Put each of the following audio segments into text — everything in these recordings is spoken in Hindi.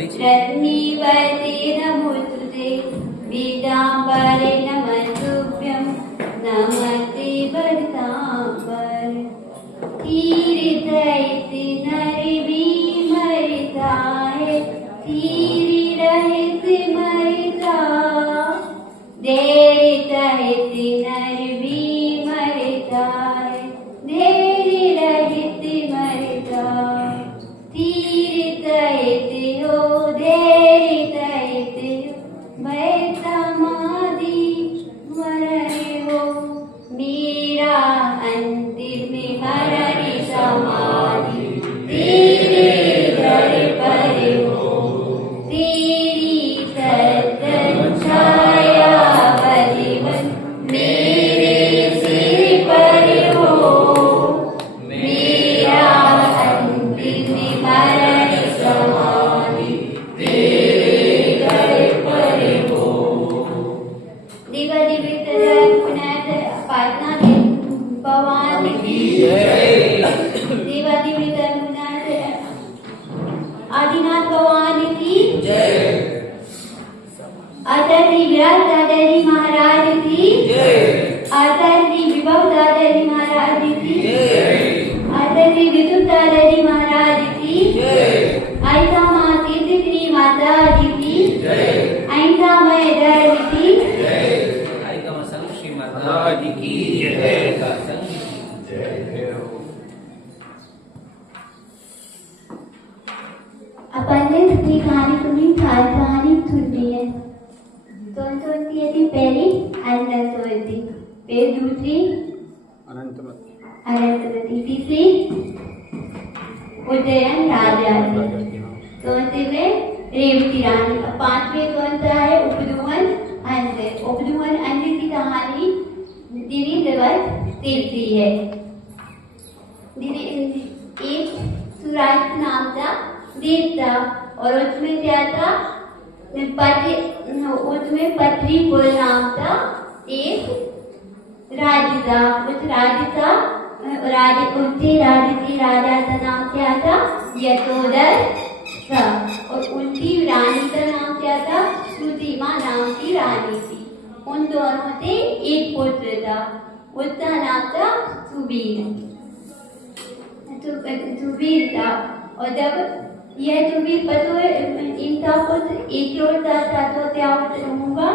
रत्नीवते नमोस्तुते पीताम्बरे नमस्तुभ्यं नमस्ते वरदाम्बर तीर्थ नरवी मरिताय तीरी रहित मरिता देरित नरवी मरिताय देरी रहित मरिता तीरित हो देरित मैं समाधि मरणे हो मेरा अंतिम मरण समाधि तेरे घर पर हो तेरी सतन छाया बलिवन मेरे सिर पर हो मेरा अंतिम मरण समाधि तेरे घर पर हो। पाटना भगवान की देवादिव्य आदिनाथ भगवान की आचार्य व्यास दादाजी महाराज की आचार्य विभव दादाजी महाराज की आचार्य विदुर दादाजी महाराज की ऐसा माँ तीर्थगिरी माता जी की ऐसा मैं धर्म की अपन ने अपनी कहानी सुनी है कौन सी थी पहली अनंतवती फिर दूसरी अनंतवती तीसरी उज्जैन राजा कौन से में रेवती रानी पांचवे कौन सा है उपधुवन अंध की कहानी दिनेन्द्रवत तीर्थी है। एक सुराज नाम था देवता और उसमें क्या था उसमें पत्रीपुर नाम था एक राज्य था उस राज्य का उसके राज्य के राजा का नाम क्या था यशोधर था और उनकी रानी का नाम क्या था सुसीमा नाम की रानी थी। उन दोनों से एक पुत्र था उसका नाम था सुबीर था और जब यह सुबीर पशु इनका पुत्र एक और था तो क्या होगा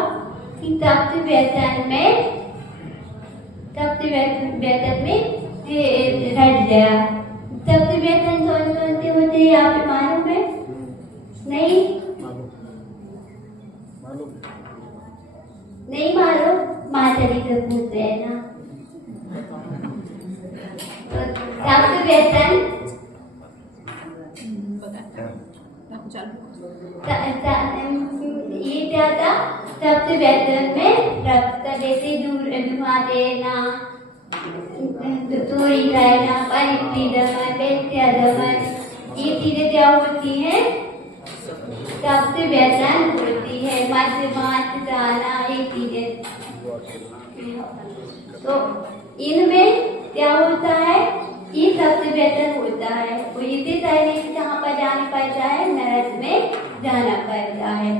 कि सप्त व्यसन में हट गया। सप्त व्यसन कौन से होते हैं आप मालूम है? नहीं मालूम माताजी से पूछते हैं ना। सप्त व्यसन ये क्या था सप्त व्यसन में रक्त जैसे धुआं देना चोरी करना परिधि दमन वैश्य दमन ये चीजें क्या होती हैं सप्त व्यसन होती है। मध्य मांस जाना ये चीजें तो इनमें क्या होता है ये सप्त व्यसन होता है वो इसे पहले जहाँ पर जाना पड़ता है नरक में जाना पड़ता है।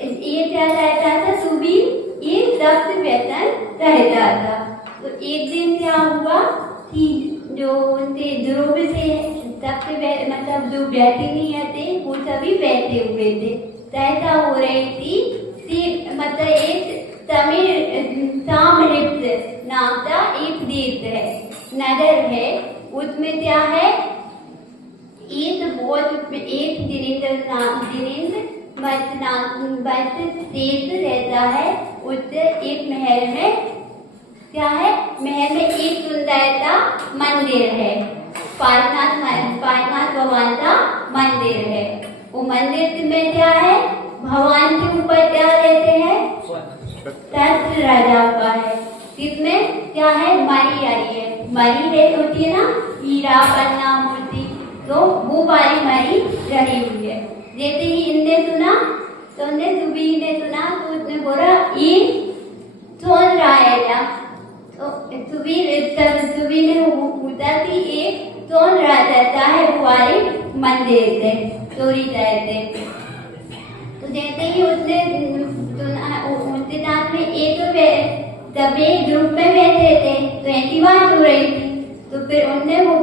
ये क्या रहता था सुबीर ये सप्त व्यसन रहता था। तो एक दिन क्या हुआ कि जो उनसे ध्रुव थे सप्त मतलब जो बैठे नहीं थे वो सभी बैठे हुए थे। ऐसा हो रही थी मतलब एक तमिल सामृत नाम का एक देश है नगर है उसमें क्या है एक दिनेन्द्र मत देश रहता है। उससे एक महल में क्या है महल में एक सुंदरता मंदिर है पार्शनाथ भगवान का मंदिर है। वो मंदिर में क्या है भगवान के ऊपर क्या रहते हैं शस्त्र राजा का है जिसमें क्या है मरी आ रही है मरी रेत होती है ना हीरा पन्ना मोती तो वो वाली मरी रही हुई है। जैसे ही इनने सुना तो सुबीर ने सुना तो उसने बोला ये सुन रहा है क्या तो सुबीर ने पूछा कि एक सुन रहा रहता है वो वाले मंदिर से चोरी रहते। तो जैसे ही उसने उनके साथ में एक सभी ग्रुप में बैठे थे, तो ऐसी बात हो रही थी। तो फिर उनने वो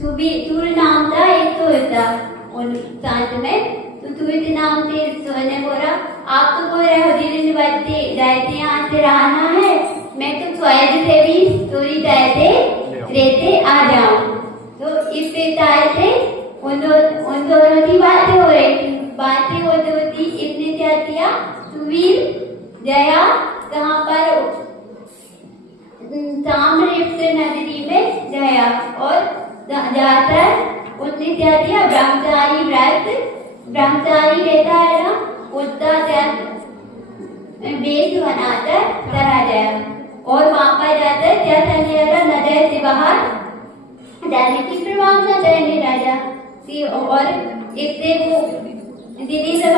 सूर्य नाम था एक था उन साथ में, तो सूर्य नाम से ने बोला आप तो बोल रहे हो धीरे बच्चे जाते यहाँ से रहना है, मैं तो स्वर्ग से भी चोरी रहते आ जाऊं। तो इस प्रकार से उन दोनों की बातें हो रही थी। बातें होती इसने क्या किया, सुवीर गया कहाँ पर, ताम्रलिप्त नदी में गया और जाकर उसने क्या किया, ब्रह्मचारी रहता है ना, उसका वेश बनाकर चला गया और वहां पर जाकर क्या करने लगा, नजर से बाहर जाने की प्रभाव न करने लगा। और इससे वो धीरे से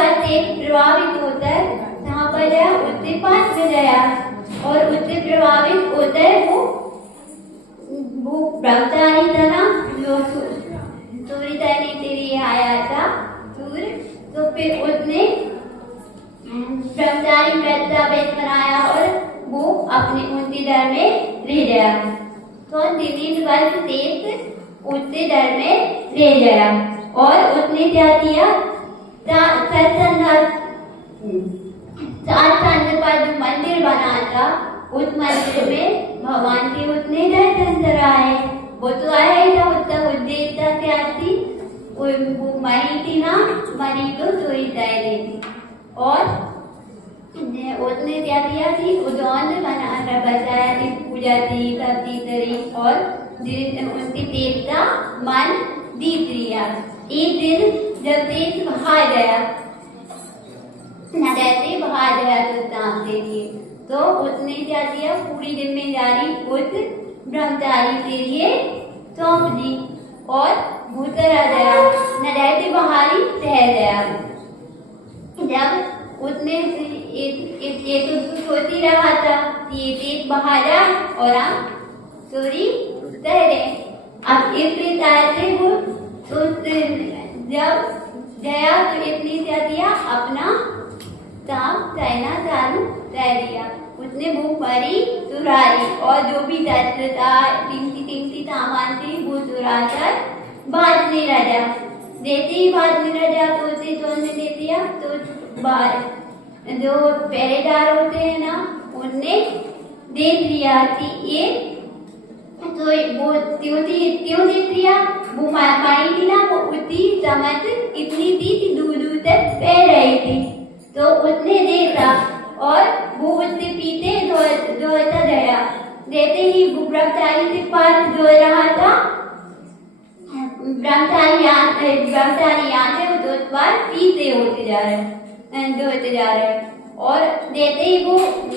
प्रभावित होता है, जहाँ पर गया उसके पास में गया और उससे प्रभावित होता है वो ब्रह्मचारी था ना, जो चोरी करने के लिए आया था सूर्य। तो फिर उसने ब्रह्मचारी व्रत का वेश बनाया और वो अपने उनके डर में रह गया। तो दिन वर्ष शेष उसके डर में रह गया और उसने क्या किया, पर जो मंदिर बना था उस मंदिर में भगवान के उसने दर्शन कराए। वो तो आया ही था, उसका उद्देश्य था क्या थी, वो मरी थी ना, मरी तो चोरी कर ली थी और उसने क्या किया थी, उद्यान बनाकर बचाया थी, पूजा थी, सब्जी तरी और उनके तेज का मन जीत लिया। एक दिन जब तेज बाहर गया, नजर बाहर गया तो काम के लिए, तो उसने क्या किया, पूरी जिम्मेदारी उस ब्रह्मचारी के लिए सौंप दी और भूतर आ गया, नजर से बाहर ही रह गया। जब उसने ये तो सोच रहा था कि ये तेज बाहर आ और हम चोरी कर रहे। अब इस प्रकार से वो जब गया तो इसने क्या किया, अपना काम करना चालू कर दिया। उसने भूखमरी चुराई और जो भी दस्त्र था, कीमती सामान थे, वो चुरा कर बांधने लगा। जैसे ही बांधने लगा तो उसे जोड़ने दे दिया। तो जो पहरेदार होते हैं ना, उनने देख लिया कि ये तो वो क्यों देख लिया, वो मारी थी ना, वो उतनी चमक इतनी थी कि दूर दूर तक फैल रही थी। तो उसने देखा और वो उसके पीछे दौड़ता गया। जैसे ही वो ब्रह्मचारी के पास दौड़ रहा था, ब्रह्मचारी यहाँ से वो दो बार पीछे होते जा रहे और जैसे ही वो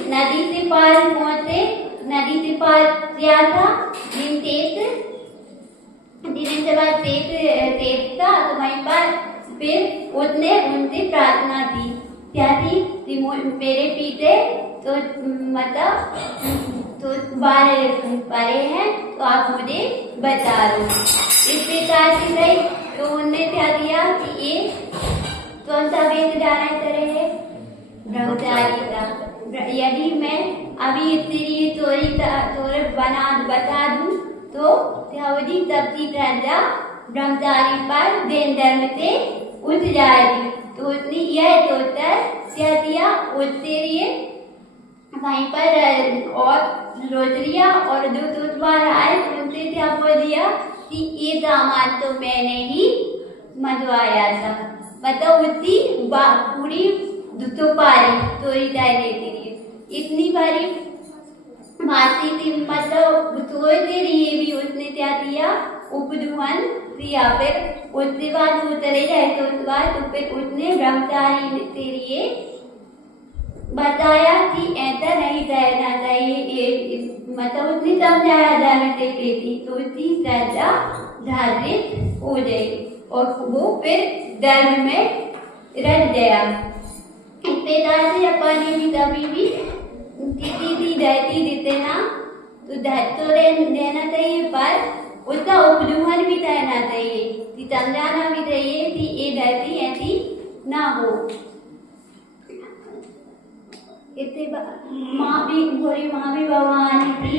नदी से पार पहुंचे, नदी से पार किया था, दिन से बाद तेज था, तो वहीं पर फिर उसने उनसे प्रार्थना की, क्या थी, मेरे पीछे तो मतलब तो परे हैं, तो आप मुझे बता दो। इस प्रकार से गई तो उन्होंने क्या किया कि ये कौन सा वेद जाना करे, ब्रह्मचारी का। यदि मैं अभी तेरी चोरी बता दूं तो क्या होगी, सबकी प्रजा ब्रह्मचारी पर देन धर्म से उठ जाएगी। तो उसने यह सोचकर क्या किया, उसके लिए वहीं पर और रोजरिया और जो दूसबार आए उनसे क्या बोल दिया कि ये सामान तो मैंने ही मंगवाया था। मतलब उसकी पूरी दुपारी चोरी करने के लिए इतनी बारी मारती थी, मतलब चोर के लिए भी उसने क्या किया, उपदुहन दिया। फिर उसके बाद वो चले जाए तो उसके बाद तो फिर उसने ब्रह्मचारी के लिए बताया कि ऐसा नहीं करना चाहिए, मतलब उसने समझाया जाना चाहिए थी। तो उसकी सजा जागृत हो गई और वो फिर धर्म में रह गया। इस प्रकार से अपने भी कभी भी किसी भी धरती देते ना तो देना चाहिए, पर उसका उपदुहन भी करना चाहिए, कि समझाना भी चाहिए कि ये ना हो। इतने माँ भी गोरी माँ भी भगवान की